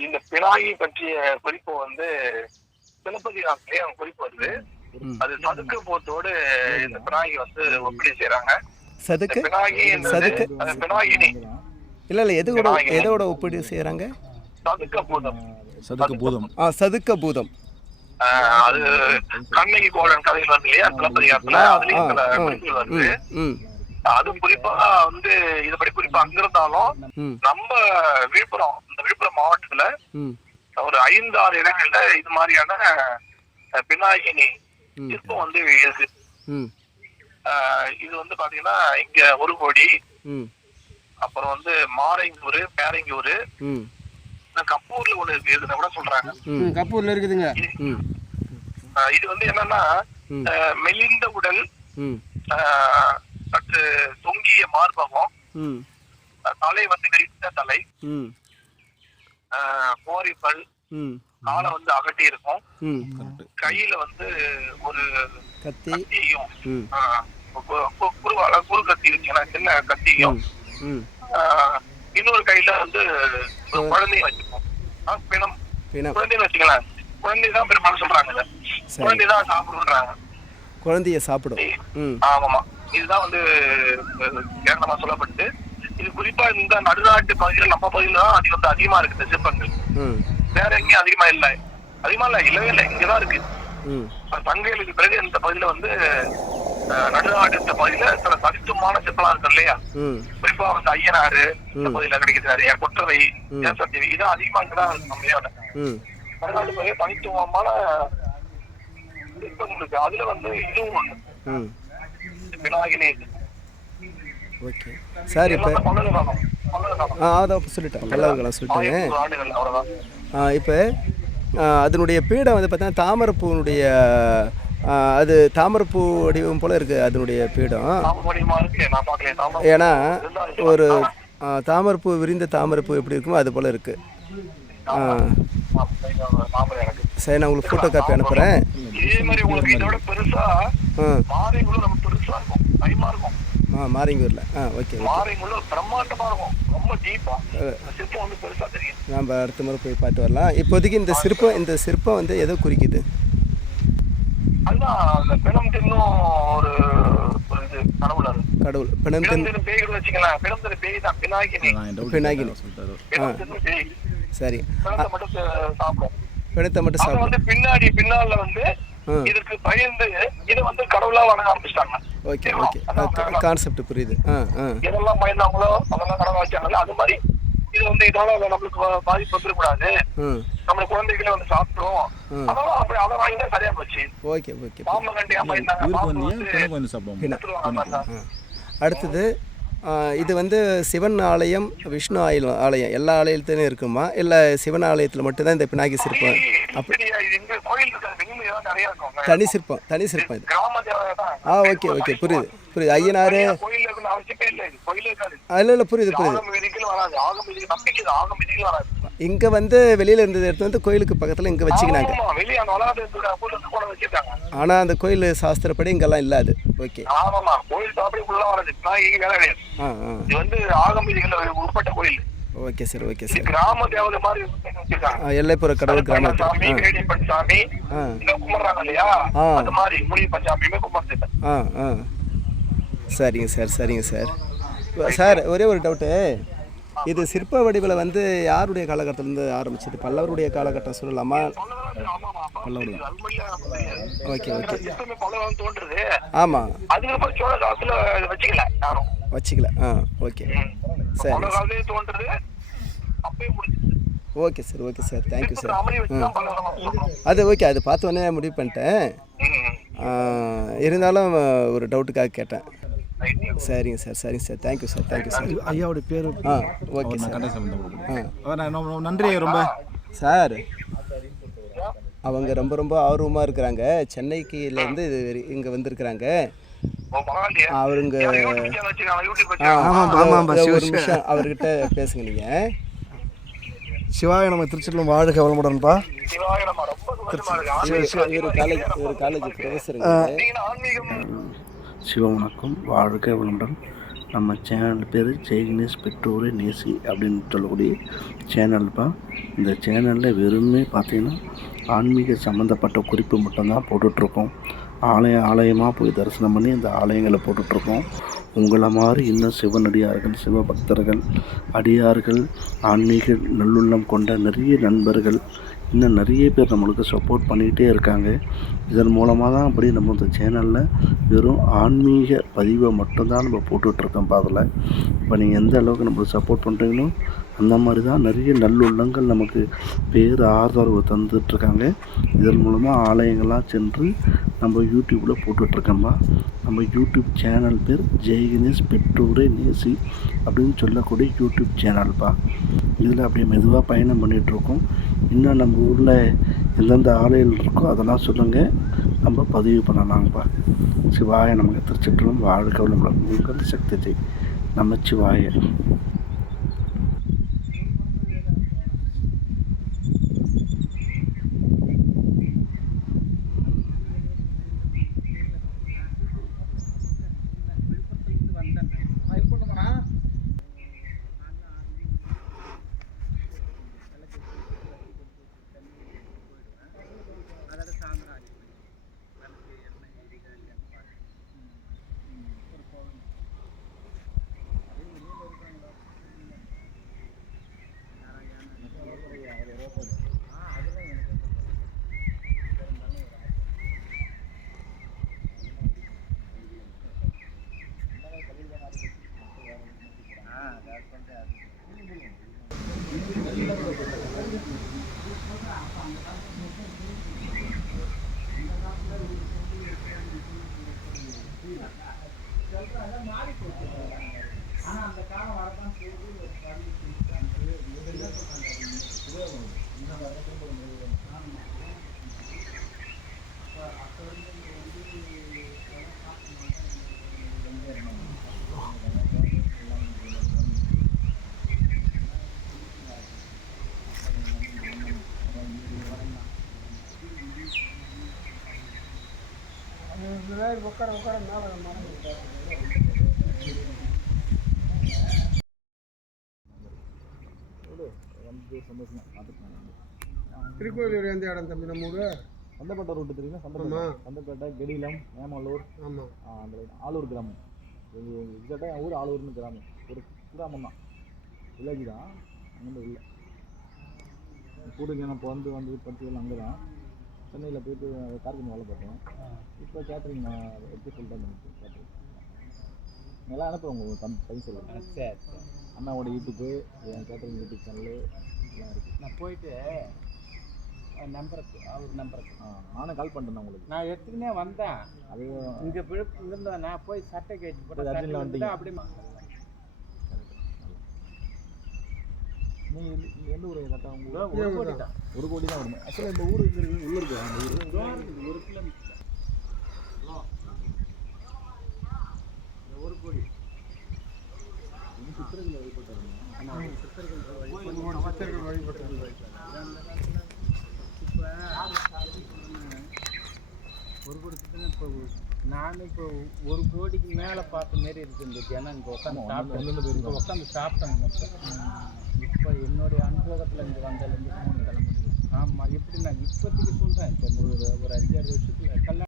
இந்த பினாயி பற்றிய குறிப்பு வந்து சிலப்பதிகாரத்திலேயே அவங்க குறிப்பு வருது. அது சதுக்க போத்தோடு இந்த பினாயி வந்து ஒப்பீடு செய்யறாங்க சதுக்கு? பினாயி சதுக்கு? அந்த பினாயினி இல்லை இல்லை எதோட எதோட ஒப்பீடு செய்கிறாங்க சதுக்க பூதம். சதுக்க பூதம். ஆ சதுக்க பூதம். ஆஹ் அது கண்ணகி கோழன் கதையில் வந்து இல்லையா? சிலப்பதிகாரத்துல அதுலயும் சில குறிப்புகள் வருது. ம். அது குறிப்பா வந்து இதுபடி குறிப்பா அங்க இருந்தாலும் நம்ம விழுப்புரம் இந்த விழுப்புரம் மாவட்டத்துல ஒரு ஐந்து ஆறு இடங்கள்ல இது மாதிரியான பினாயினி. சிற்பம் வந்து இருக்கு. இது வந்து பாத்தீங்கன்னா இங்க ஒரு கோடி. ம். அப்புறம் வந்து மாரைங்கூர் பேரைங்கூர். கப்பூர்ல ஒண்ணு இருக்கு இதுல கூட சொல்றாங்க. ம். கப்பூர்ல இருக்குதுங்க. இது வந்து என்னன்னா மெலிந்த உடல் சற்று தொங்கிய மார்பகம். தலை வந்து விரித்த தலை. கோரிப்பல். ம். காலை வந்து அகட்டி இருக்கும் ம் கையில வந்து ஒரு கத்தி. கத்தியும் ம். ஆஹ், கு- கு- குறுவால குறு கத்தி இருக்குன்னா சின்ன கத்தியும். இன்னொரு கையில வந்து ஒரு குழந்தையும் வச்சுப்போம். பிணம். பிணம். குழந்தைன்னு வச்சுக்கலாம் குழந்தை தான் பெரும்பாலும் சொல்றாங்க. குழந்தை தான் சாப்பிடுன்றாங்க குழந்தைய சாப்பிடும். ம். ஆமாமா இதுதான் வந்து கேரளமா சொல்லப்பட்டு இது குறிப்பா இந்த நடுநாட்டு பகுதியில் நம்ம பகுதியில தான் அது வந்து அதிகமா இருக்கு இந்த சிற்பங்கள் வேற எங்கேயும் அதிகமா இல்ல. அதிகமா இல்ல இல்லவே இல்லை இங்கதான் இருக்கு. ம். தங்கைகளுக்கு பிறகு இந்த பகுதியில வந்து நடுநாட்டு இந்த பகுதியில சில தனித்துவமான சிற்பலாம் இருக்கு இல்லையா? குறிப்பா வந்து ஐயனாறு இந்த பகுதியில கிடைக்குது நிறைய. கொற்றவை தேசத்தேவி இதான் அதிகமா இங்கதான் இருக்கு நம்ம ஏரியாவுல. ம். தமிழ்நாடு பகுதியில தனித்துவமான சிற்பங்கள் இருக்கு. அதுல வந்து இதுவும் ஒண்ணு. ஓகே. சார் இப்போ ஆ அதான் சொல்லிட்டேன். அவ்வளவுதான். ஆ, இப்போ அதனுடைய பீடம் வந்து பார்த்தீங்கன்னா தாமரைப்பூனுடைய அது தாமரைப்பூ வடிவம் போல் இருக்குது அதனுடைய பீடம். ஏன்னா ஒரு தாமரைப்பூ விரிந்த தாமரைப்பூ எப்படி இருக்குமோ அது போல் இருக்குது சரி நான் உங்களுக்கு ஃபோட்டோ காப்பி அனுப்புகிறேன் இதே மாதிரி உங்களுக்கு இதோட பெருசா ஆ. மாரிங்குள்ள நம்ம பெருசா இருக்கும். டைமா இருக்கும். ஆ மாரிங்கூரில் ஆ ஓகே மாரிங்குள்ள பிரம்மாண்டமா இருக்கும். ரொம்ப டீப்பா சிற்பம் வந்து பெருசா தெரியும். நாம் அடுத்த முறை போய் பார்த்து வரலாம். இப்போதைக்கு இந்த சிற்பம் இந்த சிற்பம் வந்து எதோ குறிக்குது? அதுதான் அந்த பிணம் தின்னும் ஒரு ஒரு இது கடவுள் அது. கடவுள். பிணம் பிணம் தின் தின்னு பேய் கூட வச்சுக்கலாம் பிணம் தின்னு பேய் தான். பினாகினி. பினாகினி. சரி. மட்டும் சாப்பிடும். பிணத்தை மட்டும் சாப்பிடும் வந்து பின்னாடி பின்னால வந்து ஆ. இதுக்கு பயந்து இது வந்து கடவுளா வணங்க ஆரம்பிச்சிட்டாங்க. Okay okay. கான்செப்ட் புரியுது. எதெல்லாம் பயந்தாங்களோ அதெல்லாம் கடவுளா வச்சாங்கல்ல அது மாதிரி இது வந்து இதோட நம்மளுக்கு பாதிப்பு வந்துடக்கூடாது. நம்ம குழந்தைகளே வந்து சாப்பிடும் ம். அதெல்லாம் அப்படி அதை வாங்கி தான் சரியா போச்சு. ஓக்கு ஓகே. பாம்பு கண்டியா பயந்தாங்க. பாம்பு வந்து சாப்பிடுவோம். அடுத்தது இது வந்து சிவன் ஆலயம் விஷ்ணு ஆலயம் ஆலயம். எல்லா ஆலயத்துலையும் இருக்குமா? இல்லை சிவன் ஆலயத்தில் மட்டும்தான் இந்த பினாகி சிற்பம்? அப்போ சரியா, இது இங்க கோயில் இருக்க. வெளியில தான் சிற்பம் தனி சிற்பம் இது. ஆ ஓகே ஓகே. புரியுது புரியுது. ஐயனார் இல்லை. இல்லை புரியுது புரியுது. இங்கே வந்து வெளியில் இருந்தது எடுத்து வந்து கோயிலுக்கு பக்கத்தில் இங்கே வச்சுக்கினாங்க. அந்த ஆனால் அந்த கோயில் சாஸ்திரப்படி இங்கெல்லாம் இல்லை அது. ஓகே. ஆ ஆ. Okay sir okay sir. கிராம தேவதை மாதிரி எல்லைப்புற கடவுள் கிராமத்தில் சாமி கும்பிடுறாங்க இல்லையா. அது மாதிரி முனியப்பன் சாமியுமே கும்பிடுறது ஆ ஆ. சரிங்க சார் சரிங்க சார். சார் ஒரே ஒரு டவுட்டு. இது சிற்ப வடிவில் வந்து யாருடைய காலகட்டத்திலேருந்து ஆரம்பிச்சது? பல்லவருடைய காலகட்டம் சொல்லலாமா? Okay okay. தோன்றுது. ஆமாம் அதுக்கப்புறம் சோழ காலத்துல இதை வச்சுக்கல யாரும். வச்சுக்கல. ஆ ஓகே. சரி. Okay sir. Okay sir. Thank you sir. அது ஓகே. அது பார்த்த உடனே முடிவு பண்ணிட்டேன். இருந்தாலும் ஒரு டவுட்டுக்காக கேட்டேன். சரிங்க சார் சரிங்க sir. Thank you sir thank you sir ஐயாவோட பேர் ஆ ஓகே சார் நன்றி ரொம்ப. சார் அவங்க ரொம்ப ரொம்ப ஆர்வமாக இருக்கிறாங்க. சென்னைக்குலேருந்து இது இங்கே வந்திருக்கிறாங்க. அவருங்க ஒரு அவர்கிட்ட பேசுங்க நீங்கள் சிவாய நம்ம திருச்சியில் வாழ்க. ஆன்மீக இவர் காலேஜ் இவர் காலேஜ் ப்ரொஃபஸருங்க நீங்க வணக்கம் வாழ்க வளமுடன். நம்ம சேனல் பேர் ஜெய்கணேஷ் பெற்றோரை நேசி அப்படின்னு சொல்லக்கூடிய சேனல் தான் இந்த சேனலில் வெறுமே பார்த்திங்கன்னா ஆன்மீக சம்மந்தப்பட்ட குறிப்பு மட்டும்தான் போட்டுட்ருக்கோம். ஆலயம் ஆலயமாக போய் தரிசனம் பண்ணி இந்த ஆலயங்களை போட்டுட்ருக்கோம். உங்களை மாதிரி இன்னும் சிவனடியார்கள் சிவபக்தர்கள் அடியார்கள் ஆன்மீக நல்லுள்ளம் கொண்ட நிறைய நண்பர்கள் இன்னும் நிறைய பேர் நம்மளுக்கு சப்போர்ட் பண்ணிக்கிட்டே இருக்காங்க. இதன் மூலமாக தான் அப்படி நம்ம இந்த சேனலில் வெறும் ஆன்மீக பதிவை மட்டும்தான் நம்ம போட்டுட்ருக்கோம் அதில் இப்போ நீங்கள் எந்த அளவுக்கு நம்மளுக்கு சப்போர்ட் பண்ணுறீங்களோ அந்த மாதிரி தான் நிறைய நல்லுள்ளங்கள் நமக்கு பேர் ஆதரவு தந்துட்டுருக்காங்க. இதன் மூலமாக ஆலயங்களாக சென்று நம்ம யூடியூப்பில் போட்டுட்ருக்கோம்பா நம்ம யூடியூப் சேனல் பேர் ஜெயகணேஷ் பெற்றோரே நேசி அப்படின்னு சொல்லக்கூடிய யூடியூப் சேனல்ப்பா இதில் அப்படியே மெதுவாக பயணம் பண்ணிகிட்ருக்கோம் இன்னும் நம்ம ஊரில் எந்தெந்த ஆலயங்கள் இருக்கோ அதெல்லாம் சொல்லுங்கள் நம்ம பதிவு பண்ணலாங்கப்பா. சிவாய நமக்கு திருச்சிற்றலும் வாழ்க்கை வளமுடன். உங்கள் சக்தி ஆனால் அந்த காலம் வரதான் சொல்லி ஒரு கல்வி அப்போ வந்து இங்கே வந்து பார்க்க மாட்டேன் உட்கார உட்கார மேலே ஜெய் நமச்சிவாய திருக்கோயிலூர் எந்த இடம் தம்பி நம்ம ஊர்? சந்தப்பேட்டை ரூட்டு தெரியுமா. சந்தப்பேட்டை. சந்தப்பேட்டை கெடிலம் நேமல்லூர் ஆமாம் ஆ, அந்த line. ஆலூர் கிராமம். எங்கள் எக்ஸாக்டாக என் ஊர் ஆலூர்னு கிராமம். ஒரு கிராமம் தான். வில்லேஜ் தான். அங்கே இல்லை கூடுங்க நான் பிறந்து வந்து படிச்சதெல்லாம் அங்கே தான். சென்னையில் போயிட்டு கார்கின் வேலை பார்த்தேன் இப்போ கேட்ரிங் நான் எப்படி சொல்லிட்டேன் எனக்கு கேட்ரிங் எல்லாம் அனுப்புகிறேன் உங்கள் தம் பையன் சொல்லுங்கள் சரி சரி. அண்ணாவோட யூடியூப்பு என் கேட்ரிங் யூடியூப் சேனலு எல்லாம் இருக்குது நான் போயிட்டு நம்பருக்கு அவர் நம்பருக்கு. ஆ நானும் கால் பண்ணிட்டேன் உங்களுக்கு. நான் எடுத்துக்கினே வந்தேன். அது இங்கே விழுப்புரம் இருந்தேன் நான் போய் சட்டை கேட்டு போய் போட்டேன் அர்ஜென்ட்ல சட்டை வந்துட்டீங்க. அப்படி நீங்கள் எந்த ஊர் கரெக்டாக ஒரு கோடி தான் ஒரு கோடி தான் வருது. ஆக்சுவலாக இந்த ஊர் இங்கே இருக்கு உள்ள இருக்கு. அந்த ஊர் இருக்குது, ஒரு கிலோமீட்டர். ஒரு கோடி இப்போ நான் இப்போ ஒரு கோடிக்கு மேலே பார்த்த மாரி இருக்கு இந்த ஜனம் இங்கே உட்காந்து ஆமா, உட்காந்து சாப்பிட்டாங்க மொத்தம் இப்போ என்னுடைய அனுபவத்தில் இங்கே வந்ததுலேருந்து மூணு ஆமாம் எப்படி நான் இப்போதைக்கு சொல்கிறேன் இப்போ ஒரு ஒரு அஞ்சாறு வருஷத்துக்கு கல்யாணம்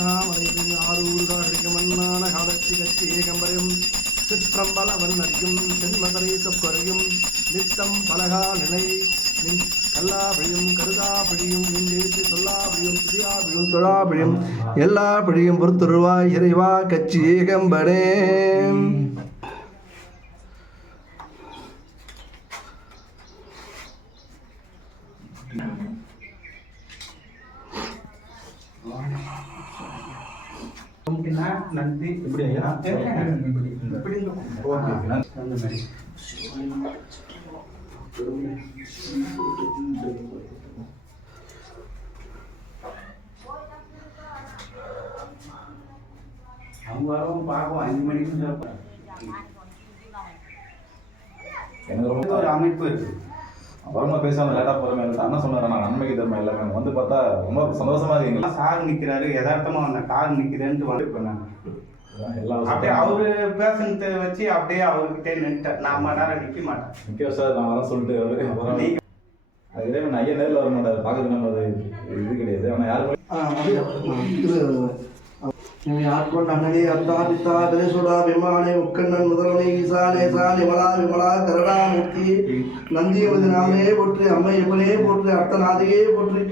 அண்ணாமலை ஆரூர் கிடைக்கும் காலத்தி கட்சி ஏகம்பரையும் சிற்றம்பலவன் நடிக்கும் சென்மகரை சொற்கரையும் நித்தம் பலகா நிலை நின் கல்லாபிழியும் கருதாபிழியும் நின் எழுத்து சொல்லாபிழியும் துதியாபிழியும் தொழாபிழியும் எல்லா பிழியும் பொறுத்துருவாய் இறைவா கட்சி ஏகம்பரே. நன்றி எப்படி ஐயா ஓகே அந்த மாதிரி அவங்க வரவும் பார்ப்போம் அஞ்சு மணிக்கு சாப்பிடுறேன் எனக்கு ரொம்ப ஒரு அமைப்பு இருக்கு அப்புறமா பேசாம லேட்டா போறமே அண்ணன் சொன்னாரு நான் நன்மைக்கு தர்மம் எல்லாமே வந்து பார்த்தா ரொம்ப சந்தோஷமா இருக்கீங்களா சார் நிக்கிறாரு. யதார்த்தமா வந்த கார் நிக்கிறேன்ட்டு வந்து இப்போ நான் எல்லாம் அப்படியே அவரு பேசுனதை வச்சு அப்படியே அவர்கிட்ட நின்ட்டேன் நான் மணி நேரம் நிக்க மாட்டேன். நிக்க சார் நான் வரேன் சொல்லிட்டு அவரு. அப்புறம் அது இறைவன் ஐயா நேரில் வர மாட்டாரு. பார்க்கறது நம்ம இது கிடையாது. ஆனா யாருமே ஆட்கொண்ட அண்ணனே அத்தா பித்தா கணேசுடா விமானே முக்கண்ணன் முதல்வனே ஈசானே சா நிமலா விமலா கருணாமூர்த்தி நந்தியமது நாமே போற்றி அம்மை எப்பனே போற்றி அர்த்தநாதையே போற்றி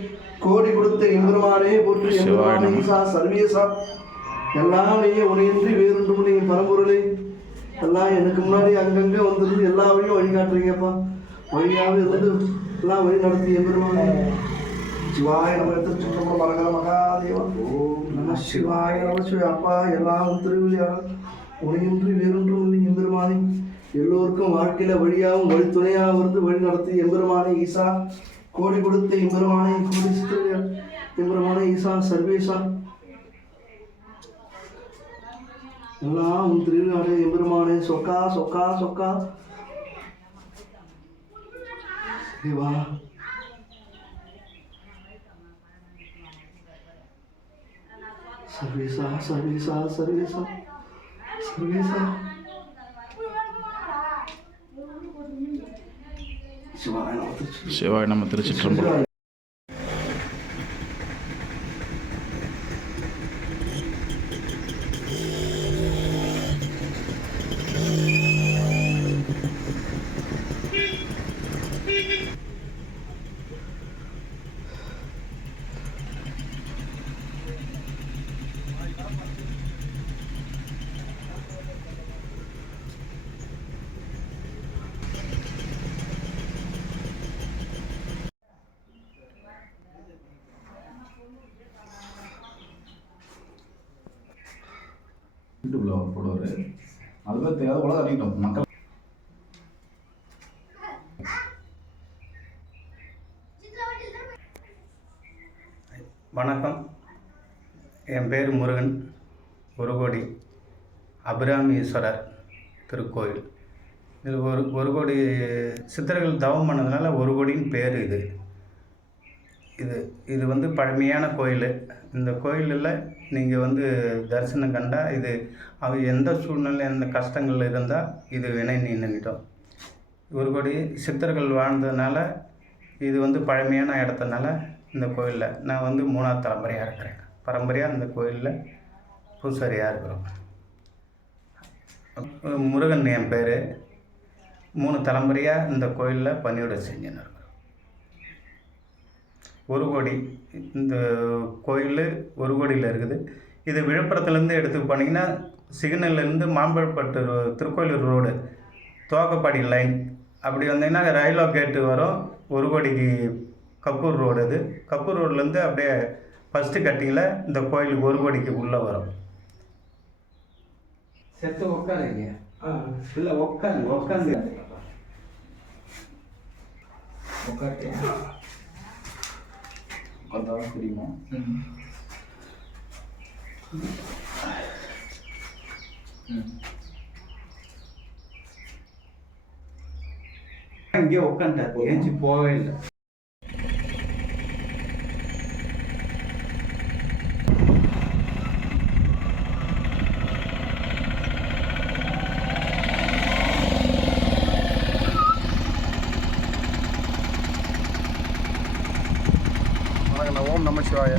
கோடி கொடுத்த எம்பெருமானே போற்றி எம்பெருமானே ஈசா சர்வேசா. எல்லாம் நீயே உனையின்றி வேறொன்று நீ பரம்பொருளே. எல்லாம் எனக்கு முன்னாடி அங்கங்கே வந்துருந்து எல்லா வழியும் வழிகாட்டுறீங்கப்பா. வழியாகவே இருந்து எல்லாம் வழி நடத்தி எம்பெருமானே. சிவாய நம திருச்சிற்றம்பலம் மரகர மகாதேவன் ஓம் நம சிவாய நம அப்பா எல்லாம் திருவிழியாக உனையின்றி வேறொன்றும் இல்லை எம்பெருமானே எல்லோருக்கும் வாழ்க்கையில வழியாகவும் வழித்துணையாக இருந்து வழி நடத்தி எம்பெருமானே ஈசா கோடி கொடுத்த எம்பெருமானே கோடி சித்திரியா எம்பெருமானே ஈசா சர்வேசா எல்லாம் உன் திருவிழாடே எம்பெருமானே சொக்கா சொக்கா சொக்கா தேவா சர்வேசா சர்வேசா சர்வேசா சர்வேசா சிவாய நம திருச்சி சிவாய் நம்ம திருச்சிற்றம்பலம் யூடியூப்ல அவர் போடுவாரு. அதுல தேவை உலக அறிவிட்டோம் மக்கள் வணக்கம். என் பேர் முருகன். ஒரு கோடி அபிராமீஸ்வரர் திருக்கோயில். இது ஒரு ஒரு கோடி சித்தர்கள் தவம் பண்ணதுனால ஒரு கோடின்னு பேர் இது. இது இது வந்து பழமையான கோயில். இந்த கோயிலில் நீங்கள் வந்து தரிசனம் கண்டா இது அவ எந்த சூழ்நிலை எந்த கஷ்டங்கள் இருந்தால் இது வினை நின்றுக்கிட்டோம் ஒரு கோடி சித்தர்கள் வாழ்ந்ததுனால இது வந்து பழமையான இடத்துனால இந்த கோயிலில் நான் வந்து மூணாவது தலைமுறையாக இருக்கிறேன். பரம்பரையாக இந்த கோயிலில் பூசாரியாக இருக்கிறோம். முருகன் என் பேர். மூணு தலைமுறையாக இந்த கோயிலில் பணியோட செஞ்சுன்னு இருக்கிறோம். ஒரு கோடி இந்த கோயில் ஒரு கோடியில் இருக்குது. இது விழுப்புரத்துலேருந்து எடுத்து போனீங்கன்னா சிக்னல்லேருந்து மாம்பழப்பட்டு ரோ- திருக்கோயிலூர் ரோடு தோக்கப்பாடி லைன் அப்படி வந்தீங்கன்னா ரயில்வே கேட்டு வரும். ஒரு கோடிக்கு கப்பூர் ரோடு அது. கப்பூர் ரோட்லேருந்து அப்படியே ஃபஸ்ட்டு கட்டிங்கில் இந்த கோயில் ஒரு கோடிக்கு உள்ளே வரும். செத்து உட்காருங்க. இல்லை உட்காந்து உட்காந்து உட்காந்து தெரியுமா? இங்கே உட்காந்துட்டார். ஏஞ்சி போகவே இல்லை வணக்கம் ஓம் நம சிவாய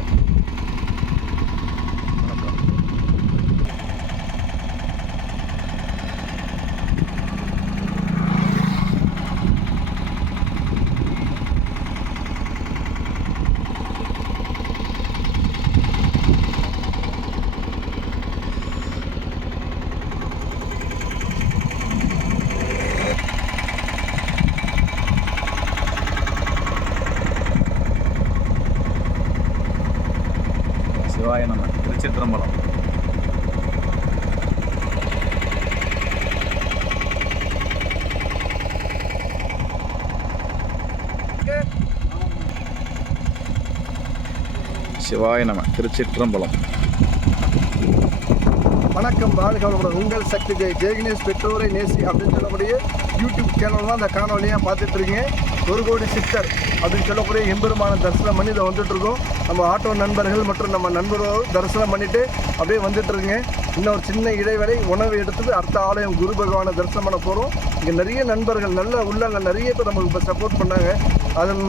நம்ம திருச்சிற்றம்பலம் சிவாய நம திருச்சிற்றம்பலம். வணக்கம் வாழ்க வளமுடன். உங்கள் சக்தி ஜெய். ஜெயகணேஷ் பெற்றோரை நேசி அப்படின்னு சொல்லக்கூடிய யூடியூப் சேனல் தான் அந்த காணொலியாக பார்த்துட்ருக்கீங்க ஒரு கோடி சித்தர் அப்படின்னு சொல்லக்கூடிய எம்பெருமான தரிசனம் பண்ணி இதை வந்துட்டுருக்கோம். நம்ம ஆட்டோ நண்பர்கள் மற்றும் நம்ம நண்பர்கள் தரிசனம் பண்ணிட்டு அப்படியே வந்துட்டுருக்குங்க. இன்னும் ஒரு சின்ன இடைவெளி உணவு எடுத்துட்டு அடுத்த ஆலயம் குரு பகவானை தரிசனம் பண்ண போகிறோம் இங்கே நிறைய நண்பர்கள் நல்ல உள்ளங்கள் நிறைய பேர் நமக்கு இப்போ சப்போர்ட் பண்ணாங்க. அதன்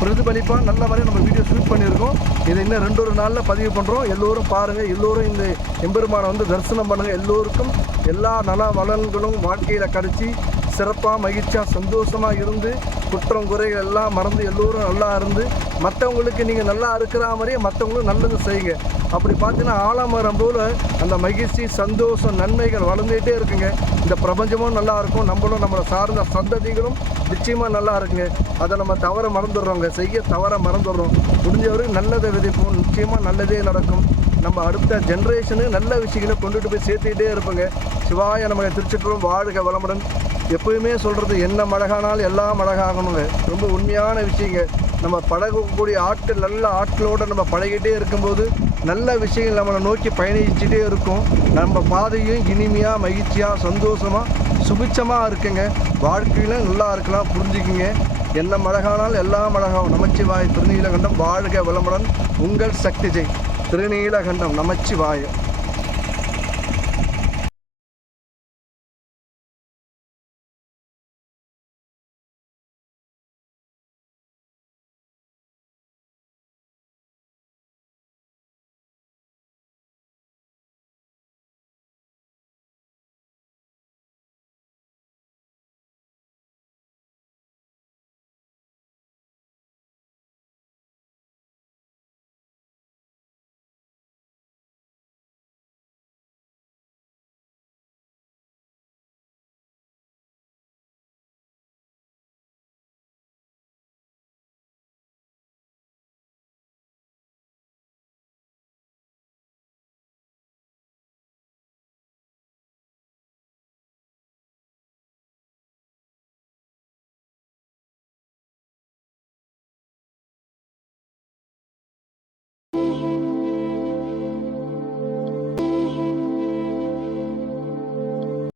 பிரதிபலிப்பாக நல்ல மாதிரி நம்ம வீடியோ ஷூட் பண்ணியிருக்கோம். இதை இன்னும் ரெண்டு ஒரு நாளில் பதிவு பண்ணுறோம் எல்லோரும் பாருங்கள் எல்லோரும் இந்த எம்பெருமானை வந்து தரிசனம் பண்ணுங்கள் எல்லோருக்கும் எல்லா நல வளன்களும் வாழ்க்கையில் கிடச்சி சிறப்பாக மகிழ்ச்சியாக சந்தோஷமாக இருந்து குற்றம் குறைகள் எல்லாம் மறந்து எல்லோரும் நல்லா இருந்து மற்றவங்களுக்கு நீங்கள் நல்லா இருக்கிற மாதிரியே மற்றவங்களும் நல்லது செய்யுங்க. அப்படி பார்த்தீங்கன்னா ஆலமரம் போல் அந்த மகிழ்ச்சி சந்தோஷம் நன்மைகள் வளர்ந்துகிட்டே இருக்குங்க. இந்த பிரபஞ்சமும் நல்லா இருக்கும் நம்மளும் நம்மளை சார்ந்த சந்ததிகளும் நிச்சயமாக நல்லா இருக்குங்க. அதை நம்ம தவற மறந்துடுறோங்க. செய்ய தவற மறந்துடுறோம். முடிஞ்சவரைக்கும் நல்லதை விதைப்போம். நிச்சயமாக நல்லதே நடக்கும். நம்ம அடுத்த ஜென்ரேஷனு நல்ல விஷயங்களை கொண்டுட்டு போய் சேர்த்துக்கிட்டே இருப்போங்க. சிவாய நம்ம திருச்சிட்டுறோம் வாழ்க வளமுடன். எப்பயுமே சொல்கிறது என்ன மழகானாலும் எல்லாம் மழகாகணுங்க ரொம்ப உண்மையான விஷயங்க. நம்ம பழகக்கூடிய ஆட்கள் நல்ல ஆட்களோடு நம்ம பழகிட்டே இருக்கும்போது நல்ல விஷயங்கள் நம்மளை நோக்கி பயணிச்சுட்டே இருக்கும். நம்ம பாதையும் இனிமையாக மகிழ்ச்சியாக சந்தோஷமாக சுபிச்சமாக இருக்குங்க. வாழ்க்கையில் நல்லா இருக்கலாம் புரிஞ்சுக்குங்க. என்ன மழகானாலும் எல்லாம் மழகாகும் நமச்சிவாய் திருநீலகண்டம் வாழ்க விளம்பரம் உங்கள் சக்தி ஜெய். திருநீலகண்டம் நமச்சிவாயம்.